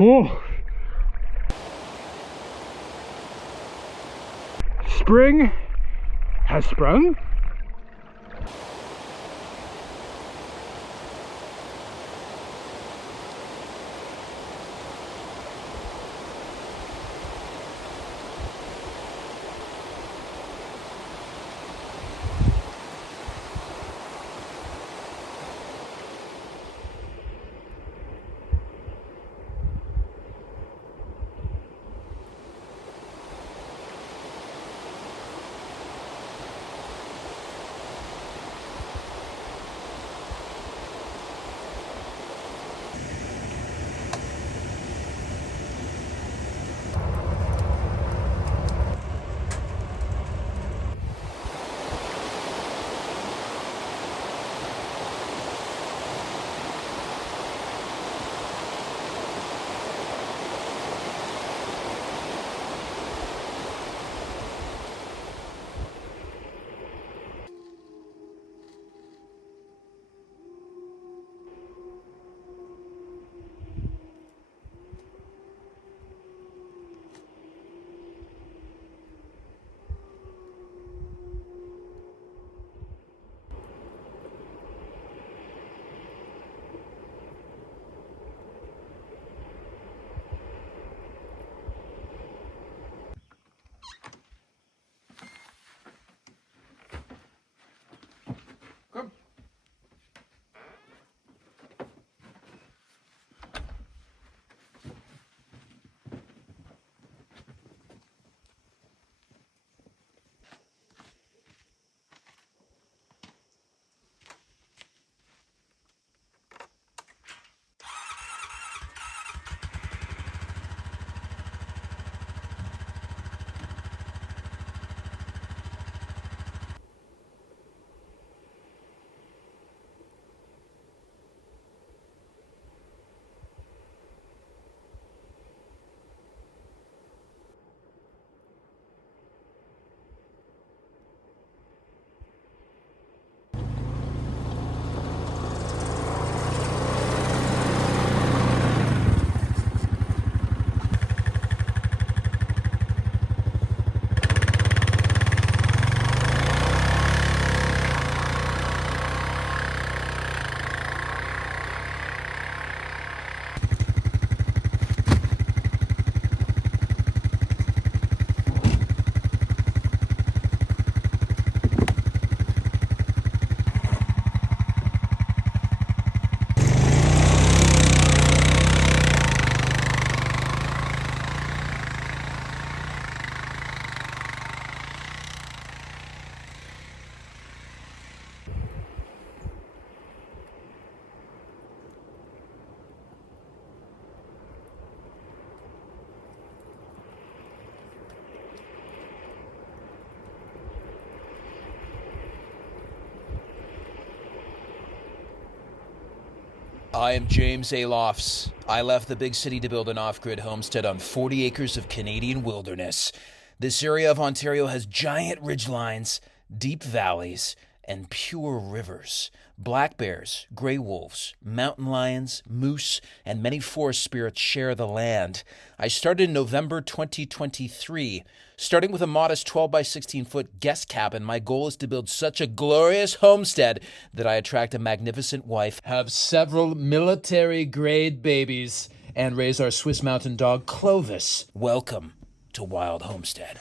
Oh. Spring has sprung. I am James ALOFS. I left the big city to build an off-grid homestead on 40 acres of Canadian wilderness. This area of Ontario has giant ridgelines, deep valleys, and pure rivers. Black bears, gray wolves, mountain lions, moose, and many forest spirits share the land. I started in November 2023. Starting with a modest 12 by 16 foot guest cabin, my goal is to build such a glorious homestead that I attract a magnificent wife, have several military-grade babies, and raise our Swiss mountain dog, Clovis. Welcome to Wild Homestead.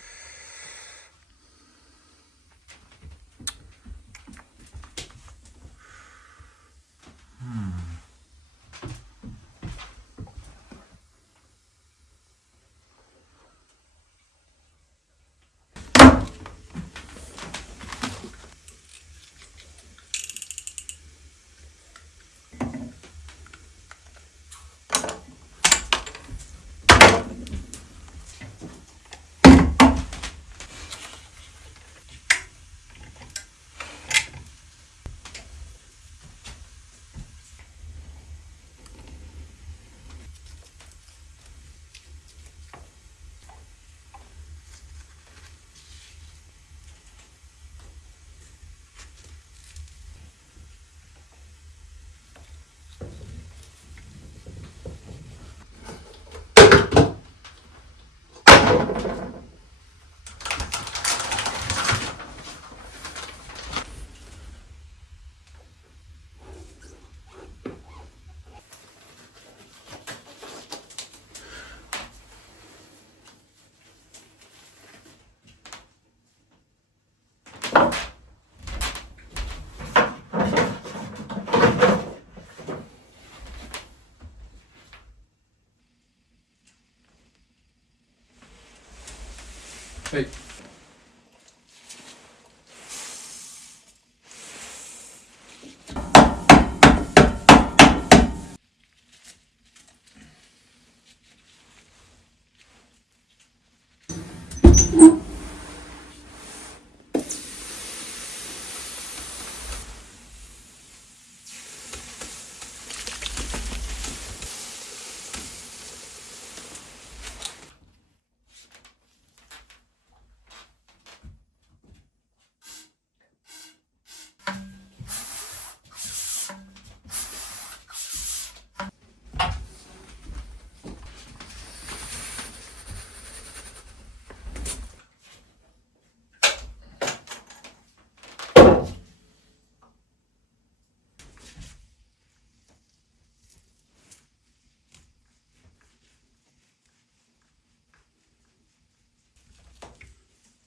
Hey.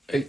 Hey.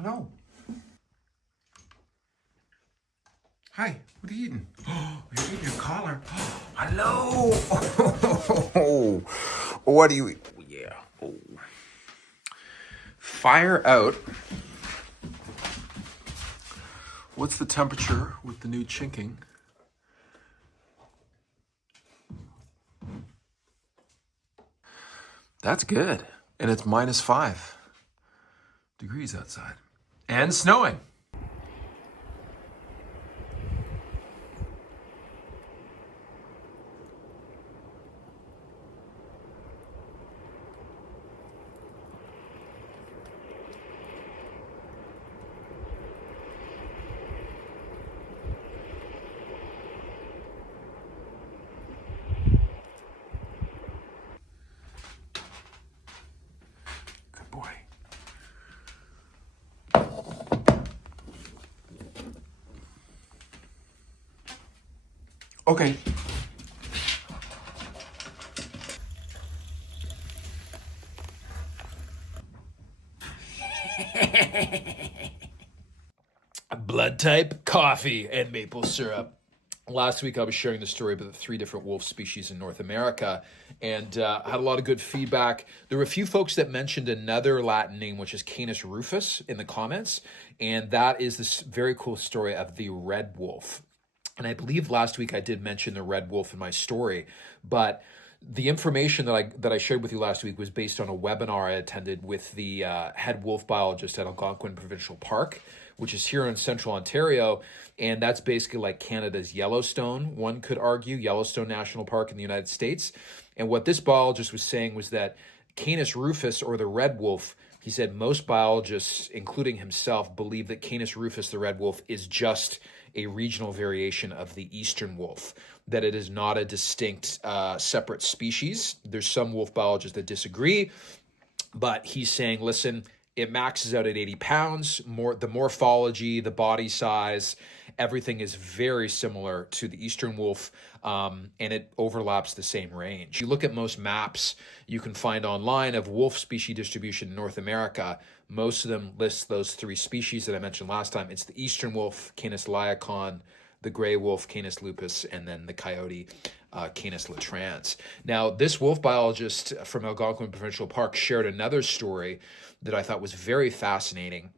Hello. Hi, what are you eating? Oh, you're eating your collar. Hello. What do you eat? Oh, yeah. Oh. Fire out. What's the temperature with the new chinking? That's good. And it's -5 degrees outside. And snowing. Good boy. Okay. Blood type, coffee and maple syrup. Last week I was sharing the story about the 3 different wolf species in North America, and had a lot of good feedback. There were a few folks that mentioned another Latin name, which is Canis rufus, in the comments, and that is this very cool story of the red wolf. And I believe last week I did mention the red wolf in my story, but the information that I shared with you last week was based on a webinar I attended with the head wolf biologist at Algonquin Provincial Park, which is here in central Ontario. And that's basically like Canada's Yellowstone, one could argue, Yellowstone National Park in the United States. And what this biologist was saying was that Canis rufus, or the red wolf, he said most biologists, including himself, believe that Canis rufus, the red wolf, is just a regional variation of the eastern wolf, that it is not a distinct separate species. There's some wolf biologists that disagree, but he's saying, listen, it maxes out at 80 pounds. The morphology, the body size, everything is very similar to the eastern wolf, and it overlaps the same range. You look at most maps you can find online of wolf species distribution in North America. Most of them list those 3 species that I mentioned last time. It's the eastern wolf, Canis laicon, the gray wolf, Canis lupus, and then the coyote, Canis latrans. Now, this wolf biologist from Algonquin Provincial Park shared another story that I thought was very fascinating.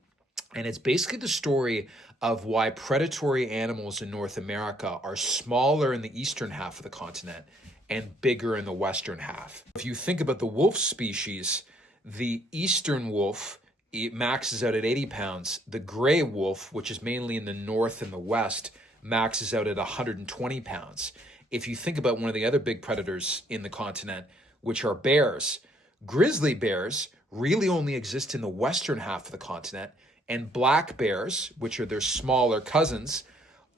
And it's basically the story of why predatory animals in North America are smaller in the eastern half of the continent and bigger in the western half. If you think about the wolf species, the eastern wolf, it maxes out at 80 pounds. The gray wolf, which is mainly in the north and the west, maxes out at 120 pounds. If you think about one of the other big predators in the continent, which are bears, grizzly bears really only exist in the western half of the continent, and black bears, which are their smaller cousins,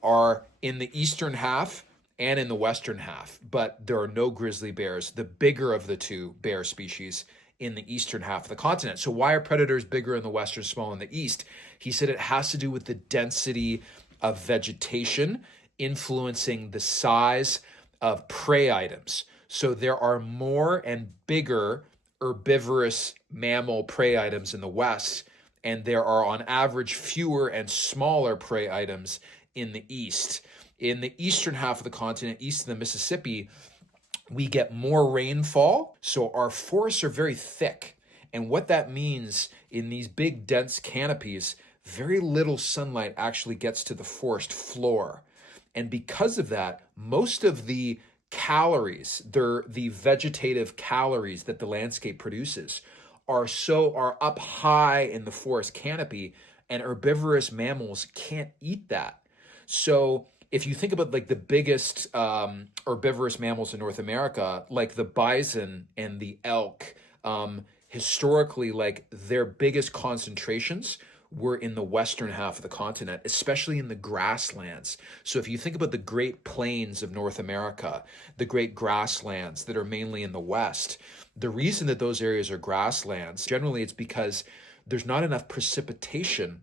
are in the eastern half and in the western half. But there are no grizzly bears, the bigger of the 2 bear species, in the eastern half of the continent. So why are predators bigger in the western, small in the east? He said it has to do with the density of vegetation influencing the size of prey items. So there are more and bigger herbivorous mammal prey items in the west, and there are on average fewer and smaller prey items in the east. In the eastern half of the continent, east of the Mississippi, we get more rainfall, so our forests are very thick. And what that means in these big dense canopies, very little sunlight actually gets to the forest floor. And because of that, most of the calories, the vegetative calories that the landscape produces are up high in the forest canopy, and herbivorous mammals can't eat that. So if you think about like the biggest herbivorous mammals in North America, like the bison and the elk, historically, like their biggest concentrations were in the western half of the continent, especially in the grasslands. So if you think about the Great Plains of North America, the great grasslands that are mainly in the west, the reason that those areas are grasslands, generally it's because there's not enough precipitation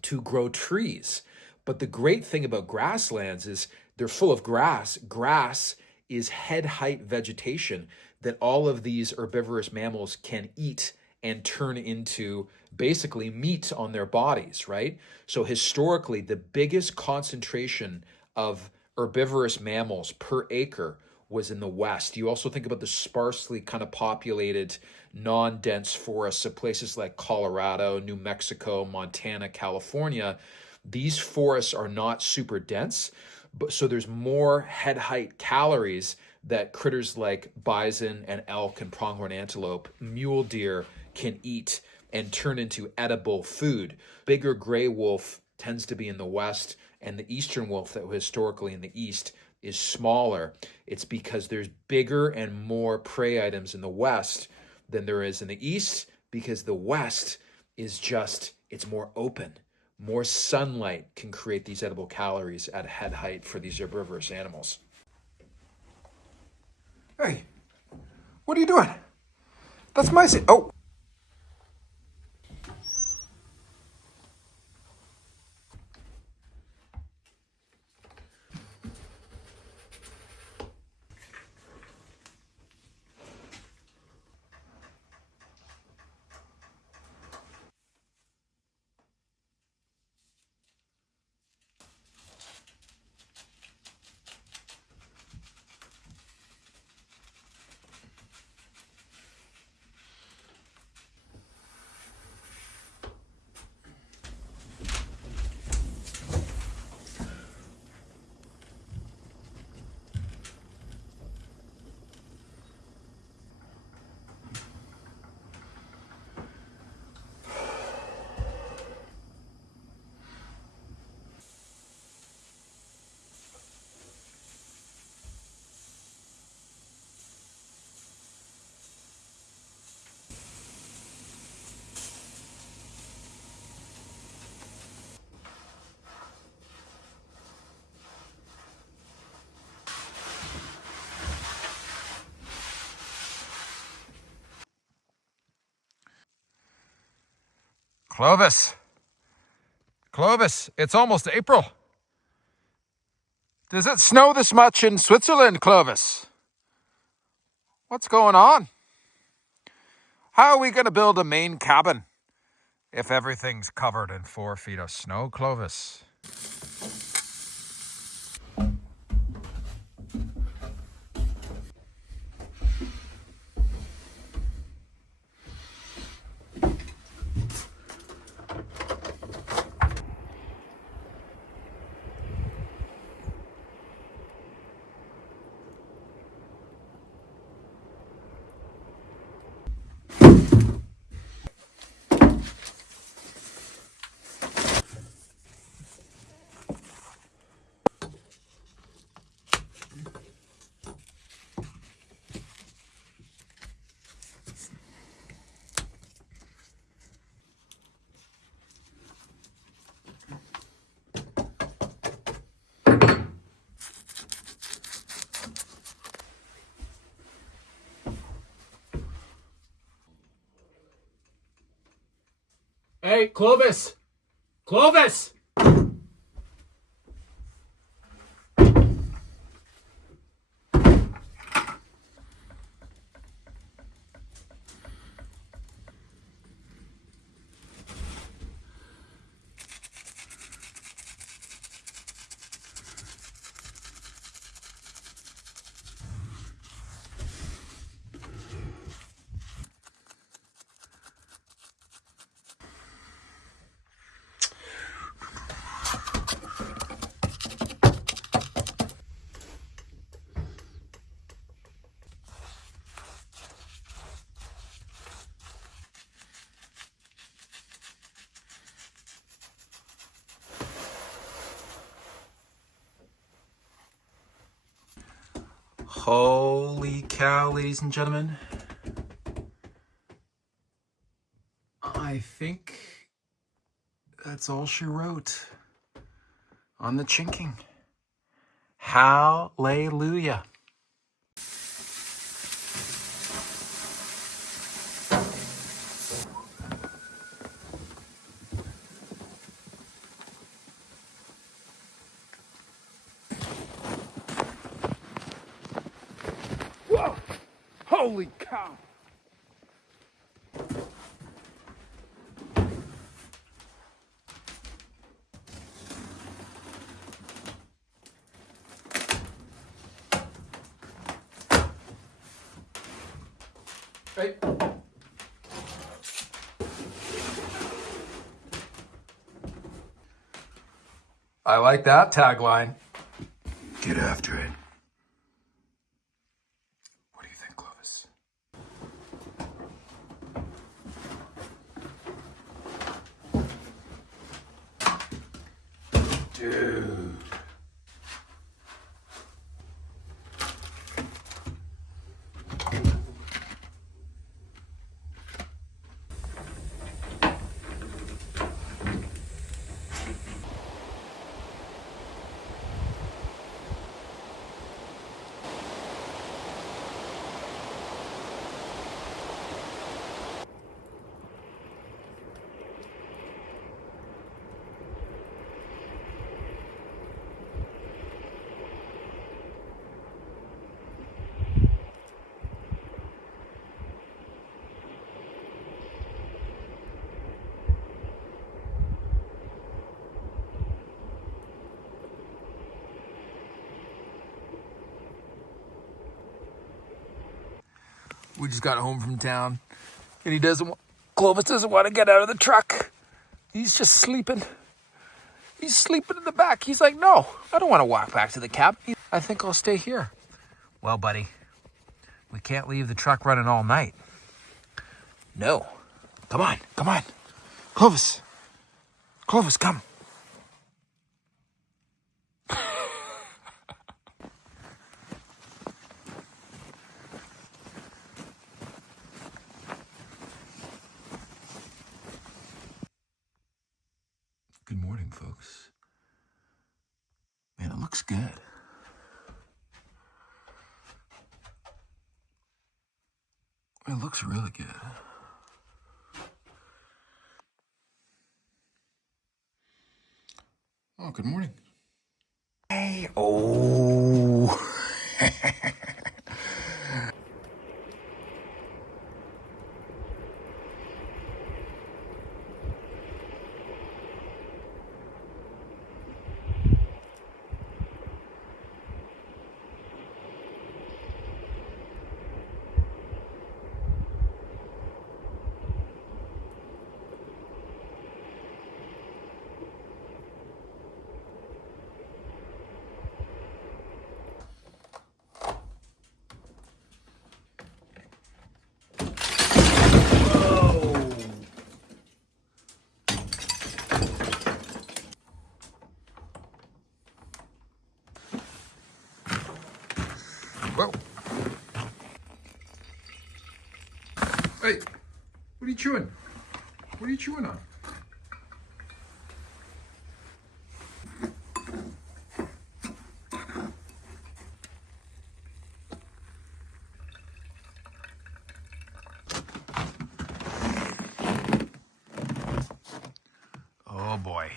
to grow trees. But the great thing about grasslands is they're full of grass. Grass is head height vegetation that all of these herbivorous mammals can eat and turn into basically meat on their bodies, right? So historically, the biggest concentration of herbivorous mammals per acre was in the west. You also think about the sparsely kind of populated, non-dense forests of places like Colorado, New Mexico, Montana, California. These forests are not super dense, but so there's more head height calories that critters like bison and elk and pronghorn antelope, mule deer can eat and turn into edible food. Bigger gray wolf tends to be in the west, and the eastern wolf that was historically in the east is smaller. It's because there's bigger and more prey items in the west than there is in the east, because the west is just, it's more open. More sunlight can create these edible calories at head height for these herbivorous animals. Hey, what are you doing? That's my seat. Oh. Clovis. Clovis, it's almost April. Does it snow this much in Switzerland, Clovis? What's going on? How are we going to build a main cabin if everything's covered in 4 feet of snow, Clovis? Hey, Clovis! Clovis! Holy cow, ladies and gentlemen. I think that's all she wrote on the chinking. Hallelujah. Whoa! Holy cow! Hey. I like that tagline. Get after it. What do you think, Clovis? Dude. We just got home from town, and Clovis doesn't want to get out of the truck. He's just sleeping. He's sleeping in the back. He's like, no, I don't want to walk back to the cabin. I think I'll stay here. Well, buddy, we can't leave the truck running all night. No. Come on, come on. Clovis. Clovis, come. Good morning, folks. Man, it looks good. It looks really good. Oh, good morning. Hey, oh. Whoa. Hey, what are you chewing? What are you chewing on? Oh boy.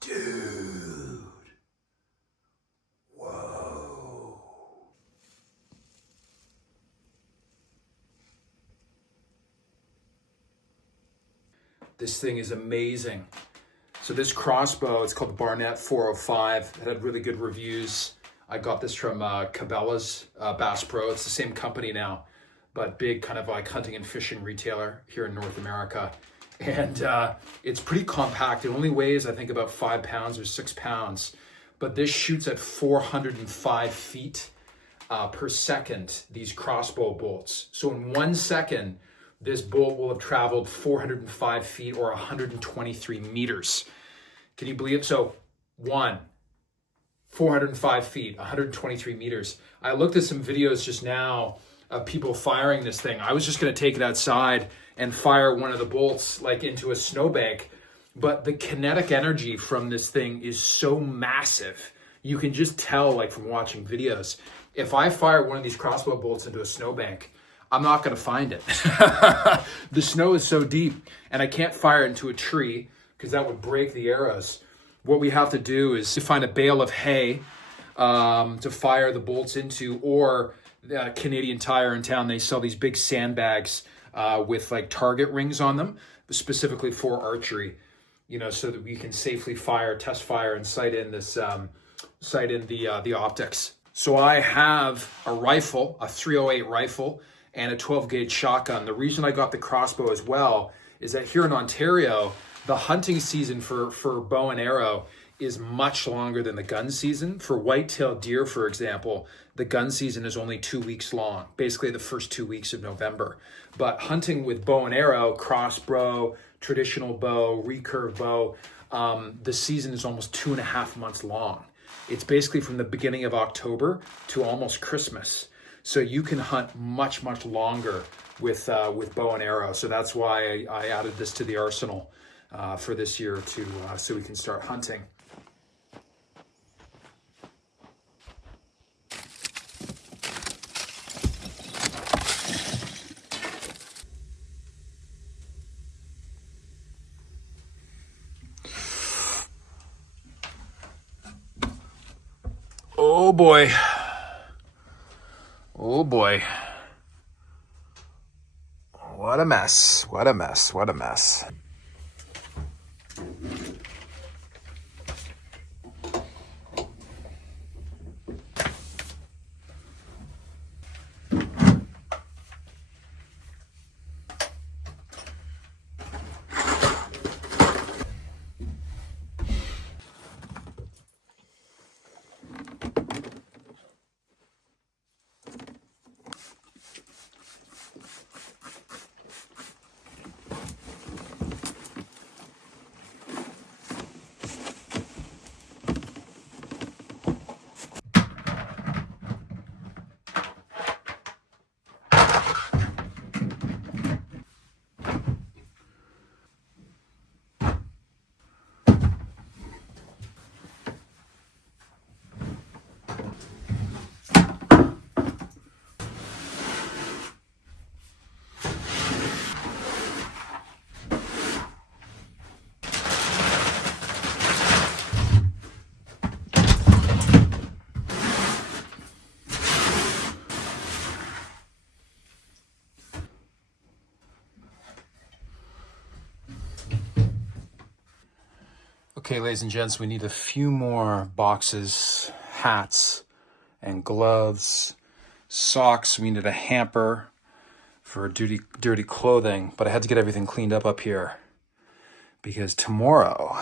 Dude. Whoa. This thing is amazing. So this crossbow, it's called the Barnett 405. It had really good reviews. I got this from Cabela's Bass Pro. It's the same company now, but big kind of like hunting and fishing retailer here in North America. And it's pretty compact. It only weighs, I think, about 5 pounds or 6 pounds. But this shoots at 405 feet per second, these crossbow bolts. So in 1 second, this bolt will have traveled 405 feet or 123 meters. Can you believe it? So 405 feet, 123 meters. I looked at some videos just now of people firing this thing. I was just going to take it outside and fire one of the bolts like into a snowbank. But the kinetic energy from this thing is so massive. You can just tell, like from watching videos, if I fire one of these crossbow bolts into a snowbank, I'm not going to find it. The snow is so deep, and I can't fire it into a tree because that would break the arrows. What we have to do is to find a bale of hay to fire the bolts into, or Canadian Tire in town, they sell these big sandbags with like target rings on them, specifically for archery, you know, so that we can safely fire, test fire, and sight in the optics. So I have a rifle, a 308 rifle, and a 12 gauge shotgun. The reason I got the crossbow as well is that here in Ontario, the hunting season for bow and arrow is much longer than the gun season. For white-tailed deer, for example, the gun season is only 2 weeks long, basically the first 2 weeks of November. But hunting with bow and arrow, crossbow, traditional bow, recurve bow, the season is almost 2.5 months long. It's basically from the beginning of October to almost Christmas. So you can hunt much, much longer with bow and arrow. So that's why I added this to the arsenal for this year so we can start hunting. Oh boy. Oh boy. What a mess. What a mess. What a mess. Okay, ladies and gents, we need a few more boxes, hats, and gloves, socks. We needed a hamper for dirty clothing, but I had to get everything cleaned up here because tomorrow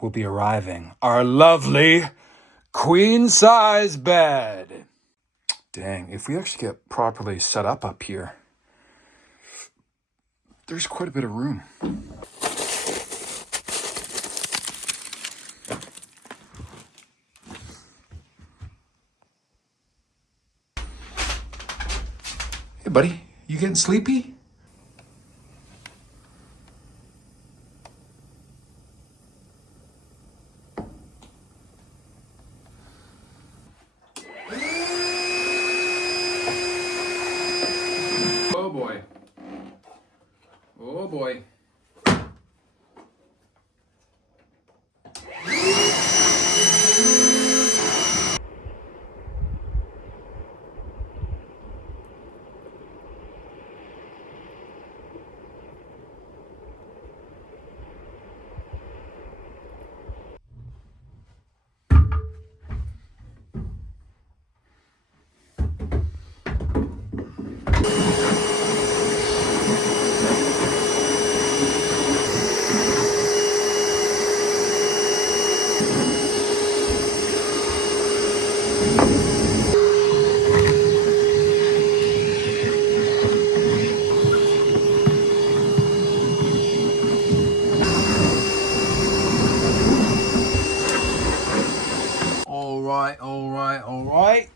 will be arriving our lovely queen-size bed. Dang, if we actually get properly set up here, there's quite a bit of room. Hey, buddy, you getting sleepy? Oh boy. Oh boy. All right.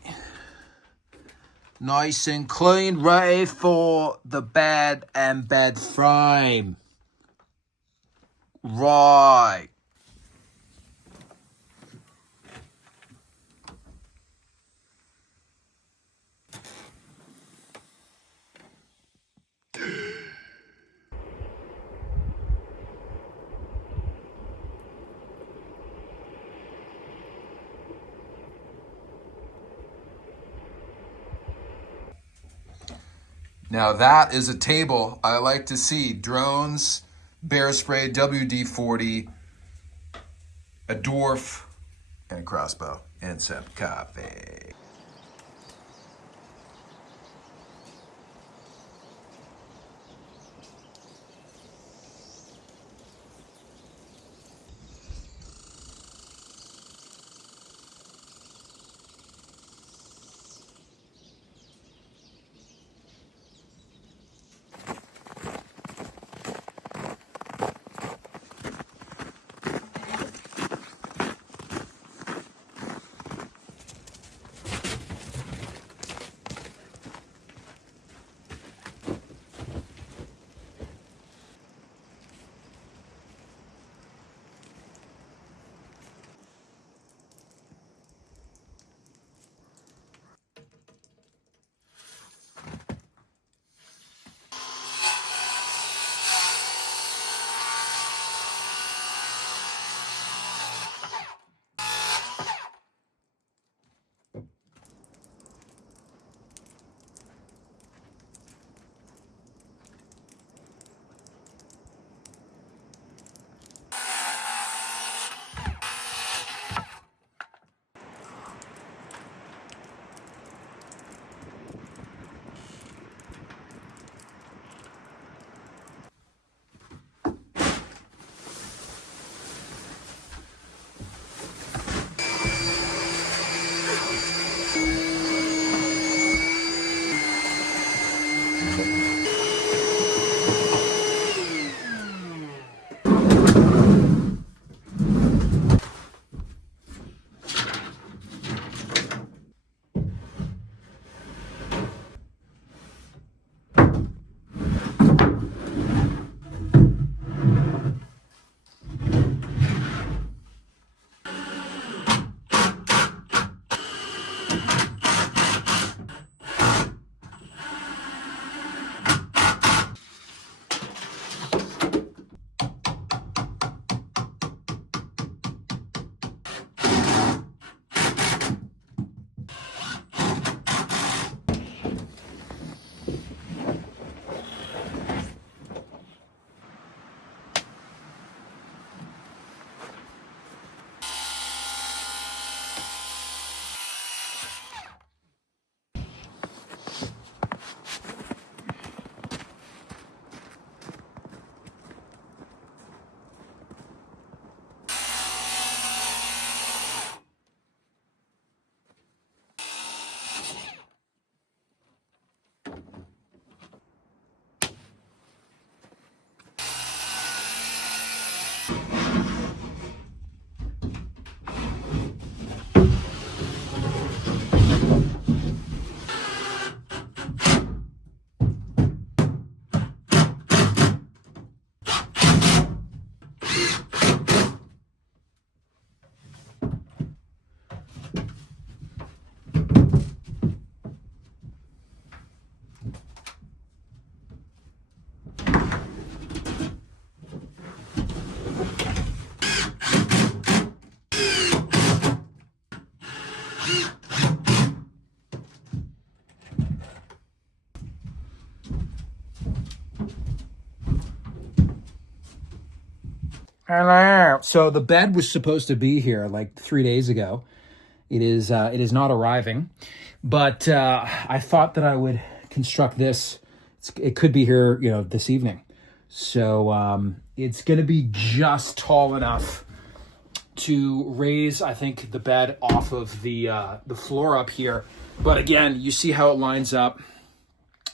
Nice and clean, ready for the bed and bed frame. Right. Now that is a table I like to see. Drones, bear spray, WD-40, a dwarf, and a crossbow, and some coffee. Hello. So the bed was supposed to be here like 3 days ago. It is not arriving, but I thought that I would construct this. It could be here, this evening. So it's going to be just tall enough to raise, I think, the bed off of the floor up here. But again, you see how it lines up.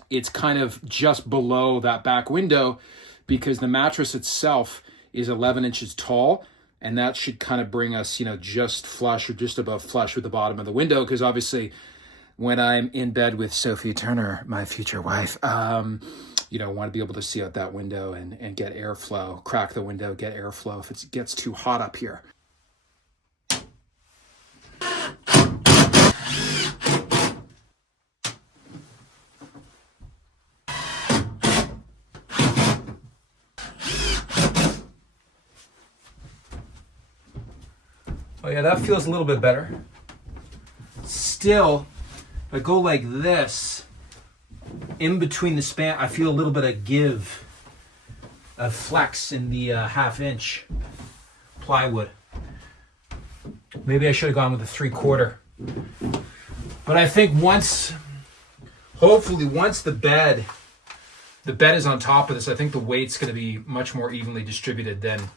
It's kind of just below that back window because the mattress itself is 11 inches tall, and that should kind of bring us, just flush or just above flush with the bottom of the window, because obviously when I'm in bed with Sophie Turner, my future wife, want to be able to see out that window and get airflow, crack the window, get airflow if it gets too hot up here. Oh yeah, that feels a little bit better. Still, if I go like this, in between the span, I feel a little bit of give, a flex in the 1/2 inch plywood. Maybe I should have gone with a 3/4. But I think hopefully once the bed is on top of this, I think the weight's going to be much more evenly distributed than,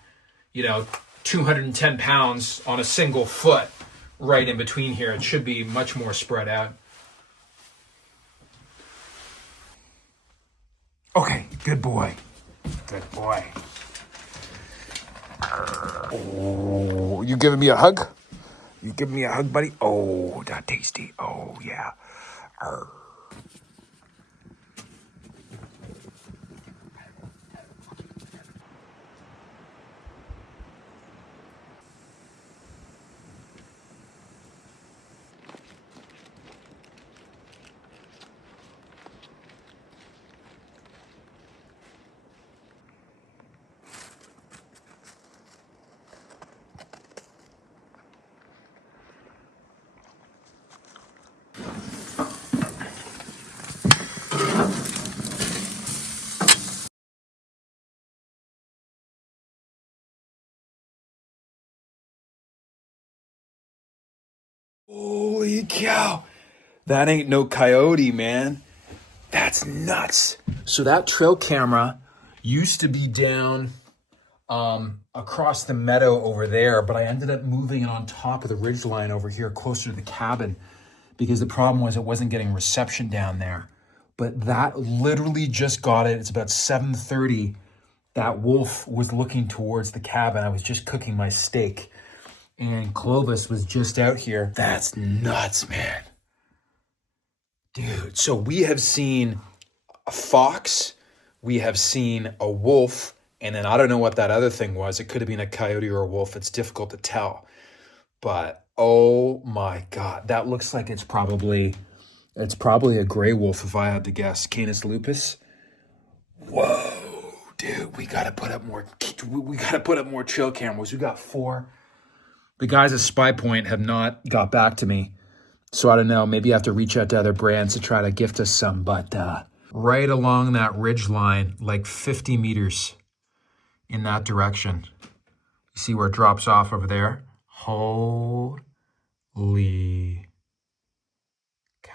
210 pounds on a single foot right in between here. It should be much more spread out. Okay, good boy. Good boy. Oh, you giving me a hug? You giving me a hug, buddy? Oh, that tasty. Oh, yeah. Arr. Holy cow. That ain't no coyote, man. That's nuts. So that trail camera used to be down across the meadow over there, but I ended up moving it on top of the ridgeline over here closer to the cabin because the problem was it wasn't getting reception down there. but that literally just got it. It's about 7:30. That wolf was looking towards the cabin. I was just cooking my steak, and Clovis was just out here. That's nuts, man. Dude, so we have seen a fox, we have seen a wolf, and then I don't know what that other thing was. It could have been a coyote or a wolf. It's difficult to tell. But oh my God, that looks like it's probably a gray wolf if I had to guess. Canis lupus. Whoa, dude, we gotta put up more trail cameras. We got 4. The guys at Spy Point have not got back to me. So I don't know, maybe I have to reach out to other brands to try to gift us some, but right along that ridge line, like 50 meters in that direction. You see where it drops off over there? Holy cow.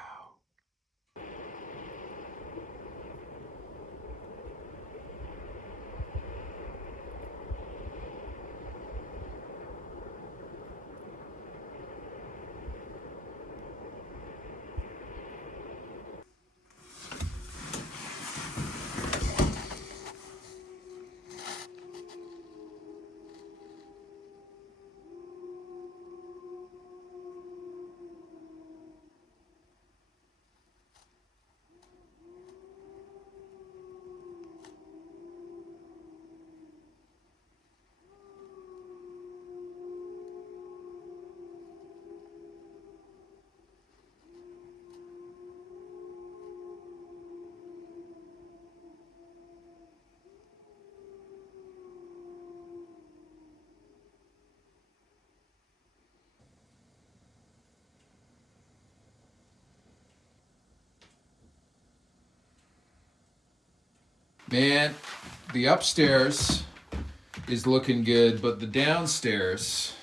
Man, the upstairs is looking good, but the downstairs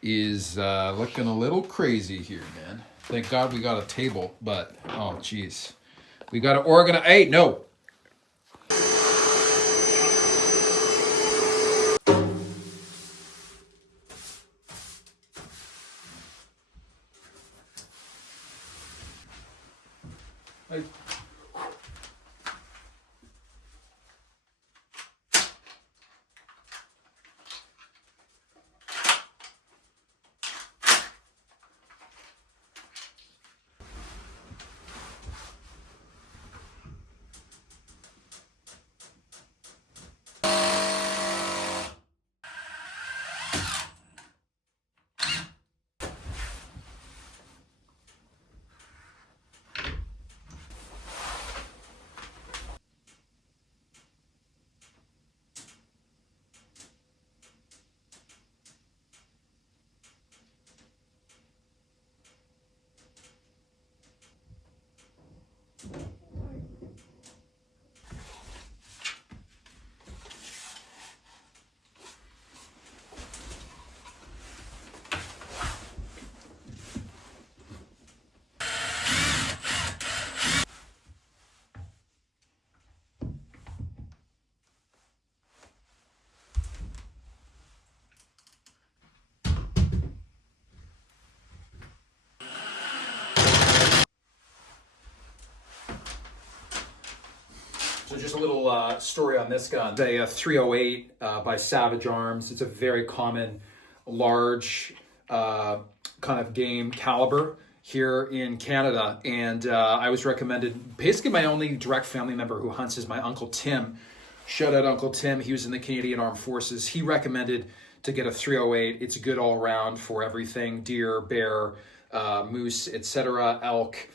is looking a little crazy here, man. Thank God we got a table, but oh geez. We gotta organize. Hey, no. Hey. So just a little story on this gun. It's a 308 by Savage Arms. It's a very common, large kind of game caliber here in Canada. And I was recommended, basically my only direct family member who hunts is my Uncle Tim. Shout out Uncle Tim. He was in the Canadian Armed Forces. He recommended to get a 308. It's good all around for everything: deer, bear, moose, etc., elk.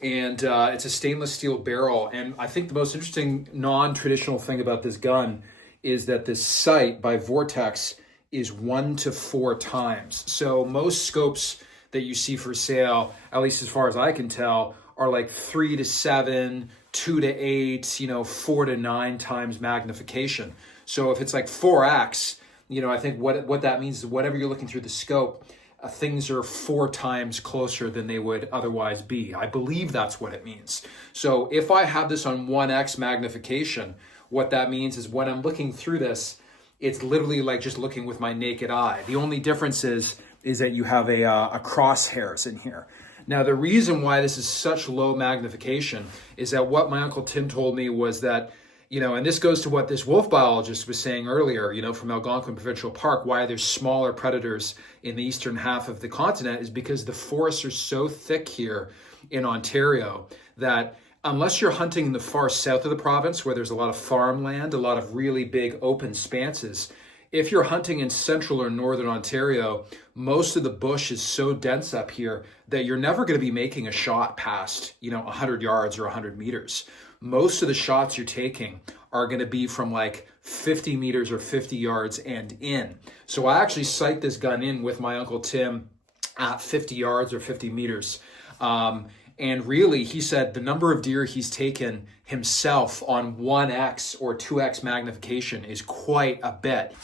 And it's a stainless steel barrel. And I think the most interesting non-traditional thing about this gun is that this sight by Vortex is 1 to 4 times. So most scopes that you see for sale, at least as far as I can tell, are like 3 to 7, 2 to 8, 4 to 9 times magnification. So if it's like 4x, I think what that means is whatever you're looking through the scope, things are 4 times closer than they would otherwise be. I believe that's what it means. So if I have this on 1x magnification, what that means is when I'm looking through this, it's literally like just looking with my naked eye. The only difference is that you have a crosshairs in here. Now, the reason why this is such low magnification is that what my Uncle Tim told me was that, you know, and this goes to what this wolf biologist was saying earlier, you know, from Algonquin Provincial Park, why there's smaller predators in the eastern half of the continent is because the forests are so thick here in Ontario that unless you're hunting in the far south of the province where there's a lot of farmland, a lot of really big open spanses, if you're hunting in central or northern Ontario, most of the bush is so dense up here that you're never going to be making a shot past, you know, 100 yards or 100 meters. Most of the shots you're taking are going to be from like 50 meters or 50 yards and in. So I actually sight this gun in with my Uncle Tim at 50 yards or 50 meters. And really, he said the number of deer he's taken himself on 1x or 2x magnification is quite a bit.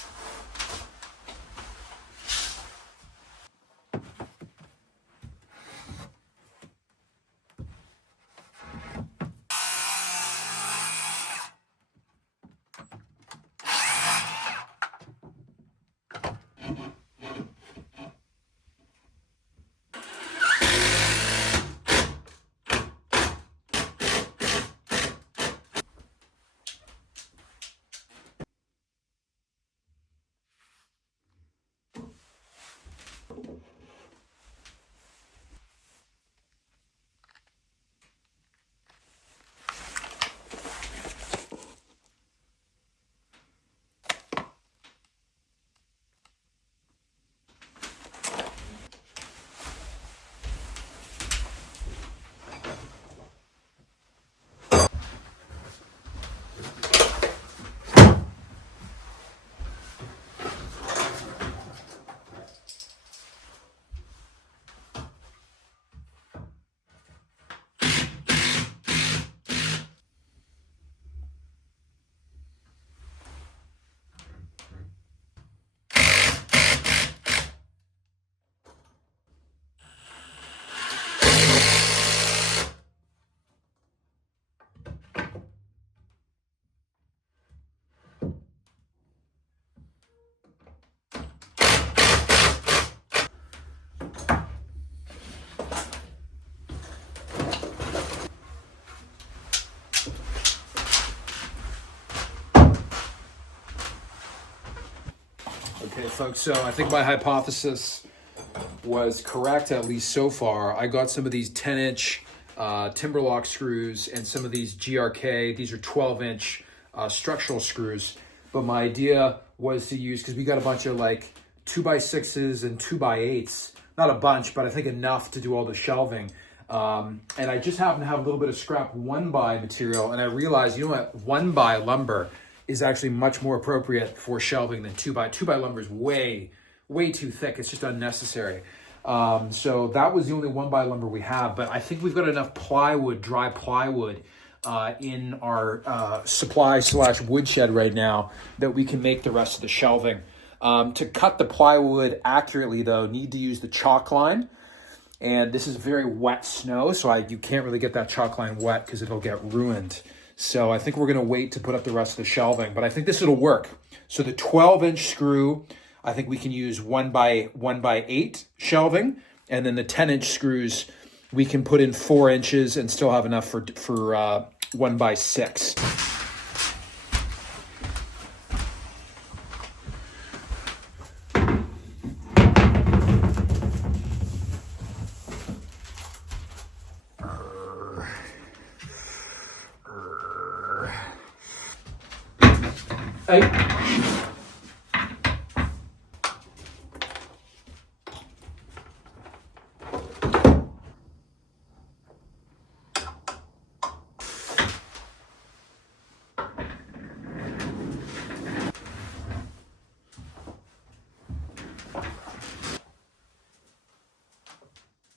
Okay, folks, so I think my hypothesis was correct, at least so far. I got some of these 10-inch Timberlock screws and some of these GRK. These are 12-inch structural screws. But my idea was to use, because we got a bunch of like 2x6s and 2x8s. Not a bunch, but I think enough to do all the shelving. And I just happen to have a little bit of scrap 1x material, and I realized, you know what, 1x lumber is actually much more appropriate for shelving than 2x. 2x lumber is way too thick. It's just unnecessary. So that was the only 1x lumber we have, but I think we've got enough plywood, dry plywood, in our supply/woodshed right now that we can make the rest of the shelving. To cut the plywood accurately though, need to use the chalk line. And this is very wet snow, so you can't really get that chalk line wet because it'll get ruined. So I think we're gonna wait to put up the rest of the shelving, but I think this will work. So the 12-inch screw, I think we can use 1x8 shelving, and then the 10-inch screws, we can put in 4 inches and still have enough for 1x6. Hey.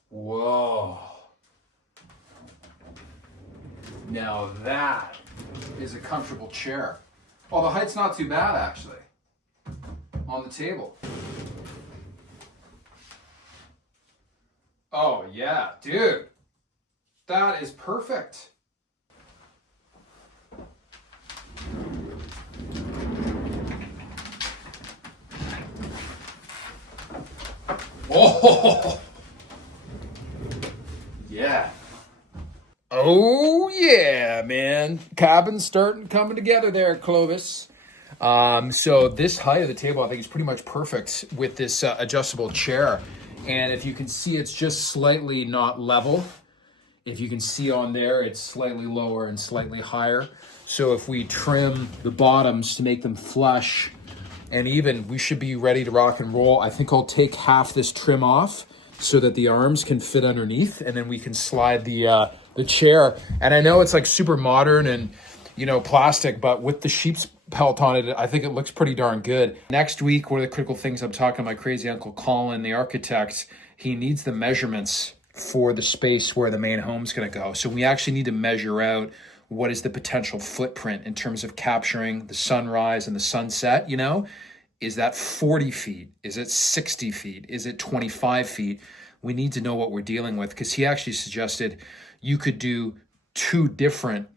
Whoa. Now that is a comfortable chair. Well, the height's not too bad, actually, on the table. Oh, yeah, dude. That is perfect. Oh! Yeah. Oh, yeah, man. Cabin's coming together there, Clovis. So this height of the table, I think, is pretty much perfect with this adjustable chair. And if you can see, it's just slightly not level. If you can see on there, it's slightly lower and slightly higher. So if we trim the bottoms to make them flush and even, we should be ready to rock and roll. I think I'll take half this trim off so that the arms can fit underneath, and then we can slide the chair. And I know it's like super modern and, you know, plastic, but with the sheep's pelt on it, I think it looks pretty darn good. Next week, one of the critical things I'm talking to my crazy Uncle Colin, the architect, he needs the measurements for the space where the main home's going to go. So we actually need to measure out what is the potential footprint in terms of capturing the sunrise and the sunset, you know? Is that 40 feet? Is it 60 feet? Is it 25 feet? We need to know what we're dealing with, because he actually suggested you could do 2 different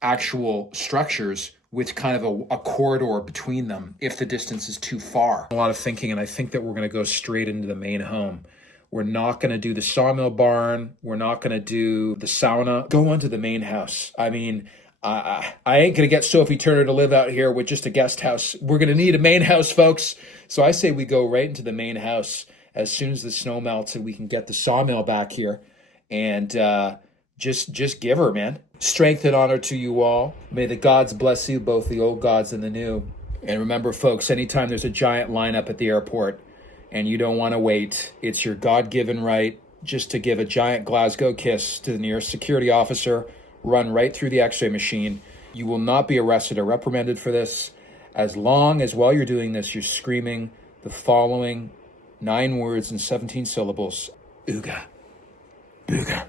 actual structures with kind of a corridor between them if the distance is too far. A lot of thinking, and I think that we're going to go straight into the main home. We're not going to do the sawmill barn. We're not going to do the sauna. Go on to the main house. I mean, I ain't going to get Sophie Turner to live out here with just a guest house. We're going to need a main house, folks. So I say we go right into the main house as soon as the snow melts and we can get the sawmill back here. And just give her, man. Strength and honor to you all. May the gods bless you, both the old gods and the new. And remember, folks, anytime there's a giant lineup at the airport and you don't want to wait, it's your God-given right just to give a giant Glasgow kiss to the nearest security officer, run right through the x-ray machine. You will not be arrested or reprimanded for this, as long as while you're doing this, you're screaming the following 9 words and 17 syllables. Ooga, booga.